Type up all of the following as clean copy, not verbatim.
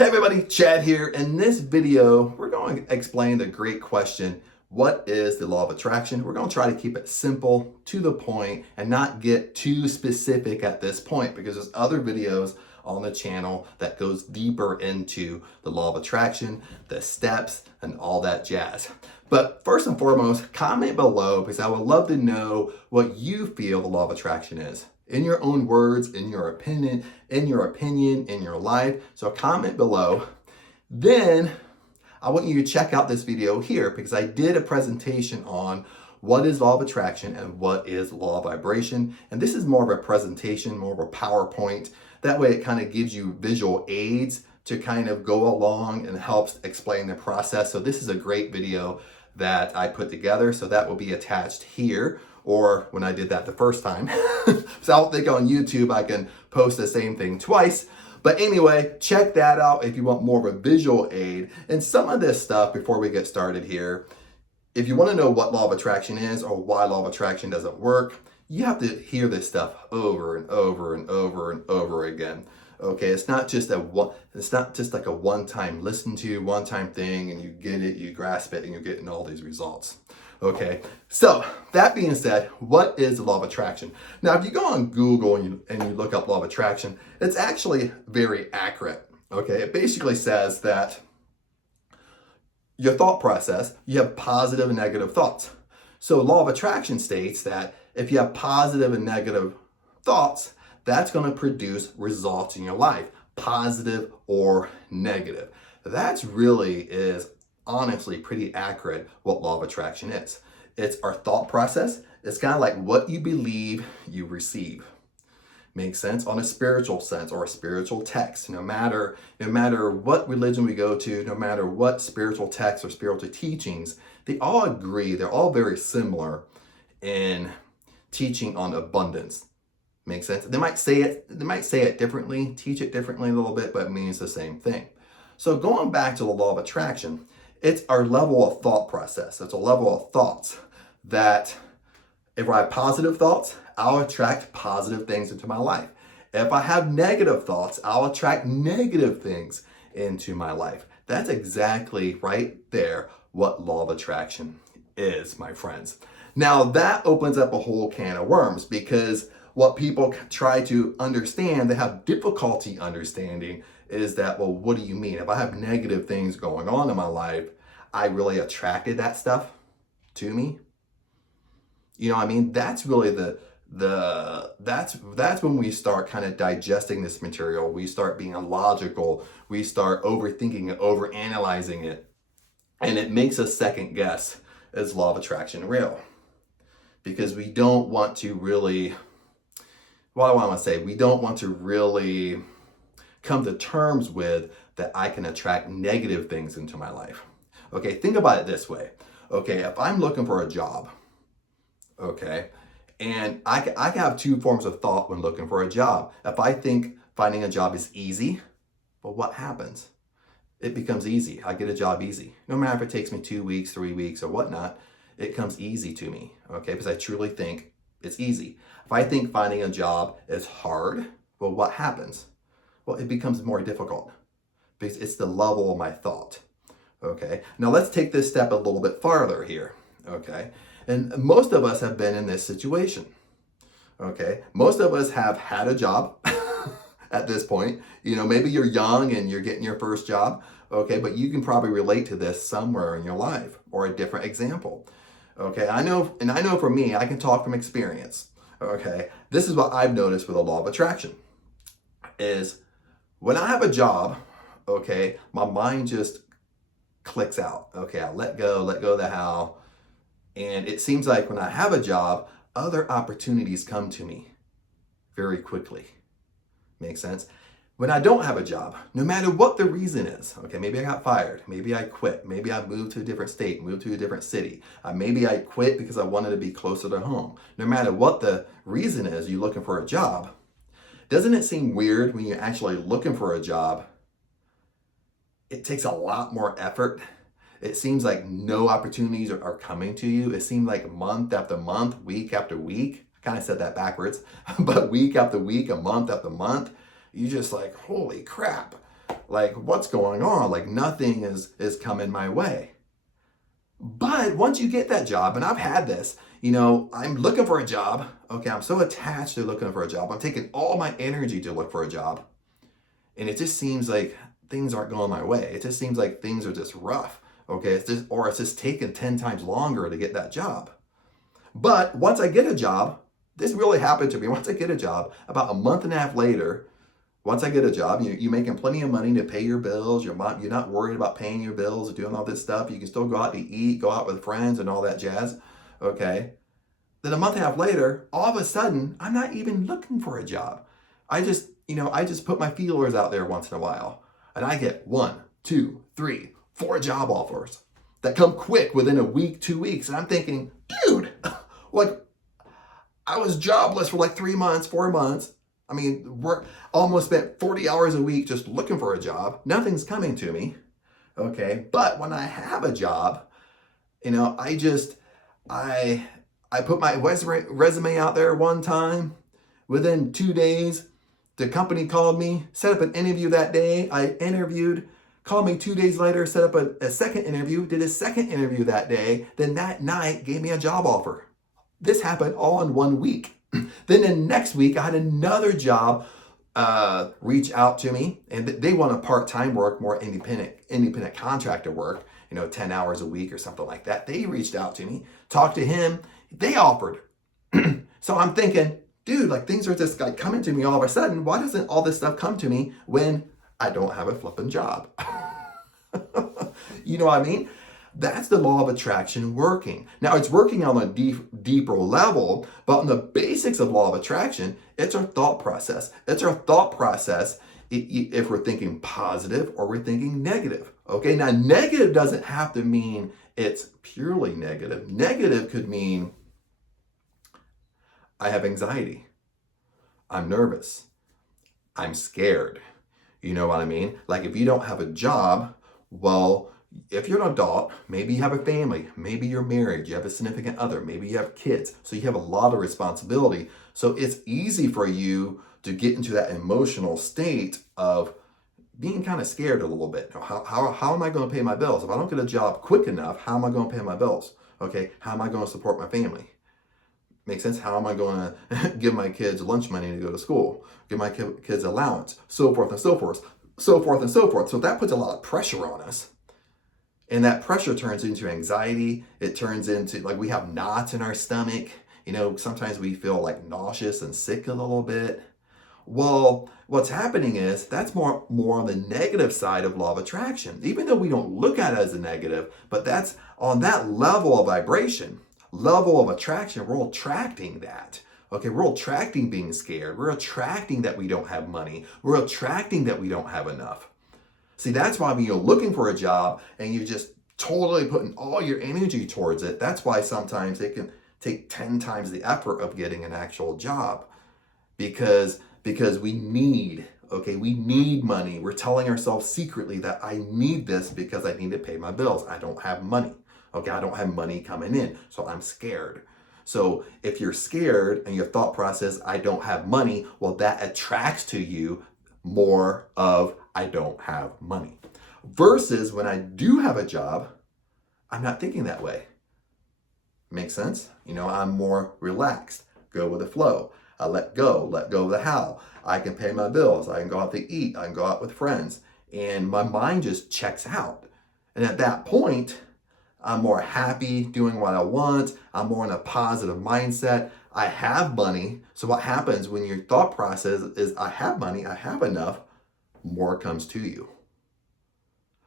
Hey everybody, Chad here. In this video, we're going to explain the great question, what is the law of attraction? We're going to try to keep it simple, to the point, and not get too specific at this point because there's other videos on the channel that goes deeper into the law of attraction, the steps, and all that jazz. But first and foremost, comment below because I would love to know what you feel the law of attraction is. In your own words, in your opinion, in your life. So comment below. Then I want you to check out this video here because I did a presentation on what is law of attraction and what is law of vibration. And this is more of a presentation, more of a PowerPoint. That way it kind of gives you visual aids to kind of go along and helps explain the process. So this is a great video that I put together. So that will be attached here, or when I did that the first time. So I don't think on YouTube I can post the same thing twice. But anyway, check that out if you want more of a visual aid. And some of this stuff, before we get started here, if you want to know what law of attraction is or why law of attraction doesn't work, you have to hear this stuff over and over and over and over again. Okay, it's not just like a one-time listen to, one-time thing, and you get it, you grasp it, and you're getting all these results. Okay, so that being said, what is the law of attraction? Now, if you go on Google and you look up law of attraction, it's actually very accurate. Okay, it basically says that your thought process, you have positive and negative thoughts. So law of attraction states that if you have positive and negative thoughts, that's going to produce results in your life, positive or negative. That's really is honestly pretty accurate what law of attraction is. It's our thought process. It's kind of like what you believe you receive. Makes sense? On a spiritual sense or a spiritual text, no matter what religion we go to, no matter what spiritual text or spiritual teachings, they all agree, they're all very similar in teaching on abundance. Makes sense? They might say it differently, teach it differently a little bit, but it means the same thing. So going back to the law of attraction, it's our level of thought process. It's a level of thoughts that if I have positive thoughts, I'll attract positive things into my life. If I have negative thoughts, I'll attract negative things into my life. That's exactly right there what law of attraction is, my friends. Now that opens up a whole can of worms because what people try to understand, they have difficulty understanding is that, well, what do you mean? If I have negative things going on in my life, I really attracted that stuff to me. You know what I mean? That's really that's when we start kind of digesting this material. We start being illogical. We start overthinking it, overanalyzing it. And it makes us second guess, is law of attraction real? Because we don't want to really, what do I want to say? We don't want to really come to terms with that I can attract negative things into my life. Okay, think about it this way. Okay, if I'm looking for a job, okay, and I can have two forms of thought when looking for a job. If I think finding a job is easy, well, what happens? It becomes easy. I get a job easy. No matter if it takes me 2 weeks, 3 weeks, or whatnot, it comes easy to me, okay, because I truly think it's easy. If I think finding a job is hard, well, what happens? Well, it becomes more difficult because it's the level of my thought. Okay, now let's take this step a little bit farther here. Okay, and most of us have been in this situation. Okay, most of us have had a job at this point. You know, maybe you're young and you're getting your first job. Okay, but you can probably relate to this somewhere in your life or a different example. Okay, I know for me, I can talk from experience. Okay, this is what I've noticed with the law of attraction is when I have a job, okay, my mind just clicks out. Okay, I let go of the how. And it seems like when I have a job, other opportunities come to me very quickly. Makes sense? When I don't have a job, no matter what the reason is, okay, maybe I got fired, maybe I quit, maybe I moved to a different state, moved to a different city, maybe I quit because I wanted to be closer to home. No matter what the reason is, you're looking for a job. Doesn't it seem weird when you're actually looking for a job? It takes a lot more effort. It seems like no opportunities are coming to you. It seems like month after month, week after week. I kind of said that backwards, but week after week, a month after month, you're just like, holy crap. Like, what's going on? Like, nothing is coming my way. But once you get that job, and I've had this, I'm looking for a job. Okay, I'm so attached to looking for a job. I'm taking all my energy to look for a job. And it just seems like things aren't going my way. It just seems like things are just rough. Okay, it's just taking 10 times longer to get that job. But once I get a job, this really happened to me. Once I get a job, about a month and a half later, once I get a job, you're making plenty of money to pay your bills. You're not worried about paying your bills or doing all this stuff. You can still go out to eat, go out with friends and all that jazz. Okay. Then a month and a half later, all of a sudden, I'm not even looking for a job. I just put my feelers out there once in a while. And I get 1, 2, 3, 4 job offers that come quick within a week, 2 weeks. And I'm thinking, dude, like, I was jobless for like 3 months, 4 months. I mean, almost spent 40 hours a week just looking for a job. Nothing's coming to me. Okay. But when I have a job, I put my resume out there one time. Within 2 days, the company called me, set up an interview that day. I interviewed, called me 2 days later, set up a second interview, did a second interview that day. Then that night gave me a job offer. This happened all in 1 week. Then the next week, I had another job reach out to me, and they want a part-time work, more independent contractor work, 10 hours a week or something like that. They reached out to me, talked to him, they offered. So I'm thinking, dude, like things are just like coming to me all of a sudden. Why doesn't all this stuff come to me when I don't have a flipping job? You know what I mean? That's the law of attraction working. Now, it's working on a deeper level, but on the basics of law of attraction, it's our thought process. It's our thought process if we're thinking positive or we're thinking negative. Okay, now negative doesn't have to mean it's purely negative. Negative could mean I have anxiety. I'm nervous. I'm scared. You know what I mean? Like if you don't have a job, well, if you're an adult, maybe you have a family, maybe you're married, you have a significant other, maybe you have kids. So you have a lot of responsibility. So it's easy for you to get into that emotional state of being kind of scared a little bit. How am I going to pay my bills? If I don't get a job quick enough, how am I going to pay my bills? Okay, how am I going to support my family? Makes sense? How am I going to give my kids lunch money to go to school? Give my kids allowance, so forth and so forth, so forth and so forth. So that puts a lot of pressure on us. And that pressure turns into anxiety. It turns into like we have knots in our stomach. Sometimes we feel like nauseous and sick a little bit. Well, what's happening is that's more on the negative side of law of attraction, even though we don't look at it as a negative, but that's on that level of vibration, level of attraction, we're attracting that. Okay, we're attracting being scared. We're attracting that we don't have money. We're attracting that we don't have enough. See, that's why when you're looking for a job and you're just totally putting all your energy towards it, that's why sometimes it can take 10 times the effort of getting an actual job. Because we need money. We're telling ourselves secretly that I need this because I need to pay my bills. I don't have money. Okay, I don't have money coming in, so I'm scared. So if you're scared and your thought process, I don't have money, well, that attracts to you more of I don't have money. Versus when I do have a job, I'm not thinking that way. Makes sense? I'm more relaxed, go with the flow. I let go of the how. I can pay my bills. I can go out to eat. I can go out with friends. And my mind just checks out. And at that point, I'm more happy doing what I want. I'm more in a positive mindset. I have money. So what happens when your thought process is I have money, I have enough, more comes to you.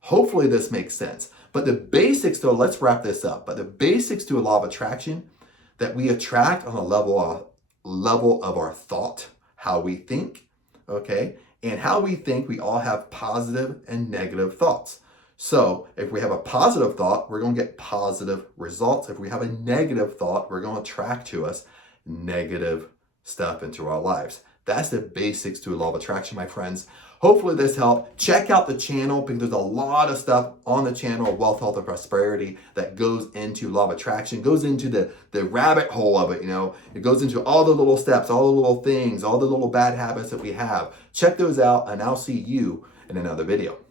Hopefully this makes sense. But the basics though, let's wrap this up. But the basics to a law of attraction that we attract on a level of our thought, how we think, okay? And how we think, we all have positive and negative thoughts. So if we have a positive thought, we're going to get positive results. If we have a negative thought, we're going to attract to us negative stuff into our lives. That's the basics to a law of attraction, my friends. Hopefully this helped. Check out the channel because there's a lot of stuff on the channel of wealth, health, and prosperity that goes into law of attraction, goes into the rabbit hole of it, It goes into all the little steps, all the little things, all the little bad habits that we have. Check those out and I'll see you in another video.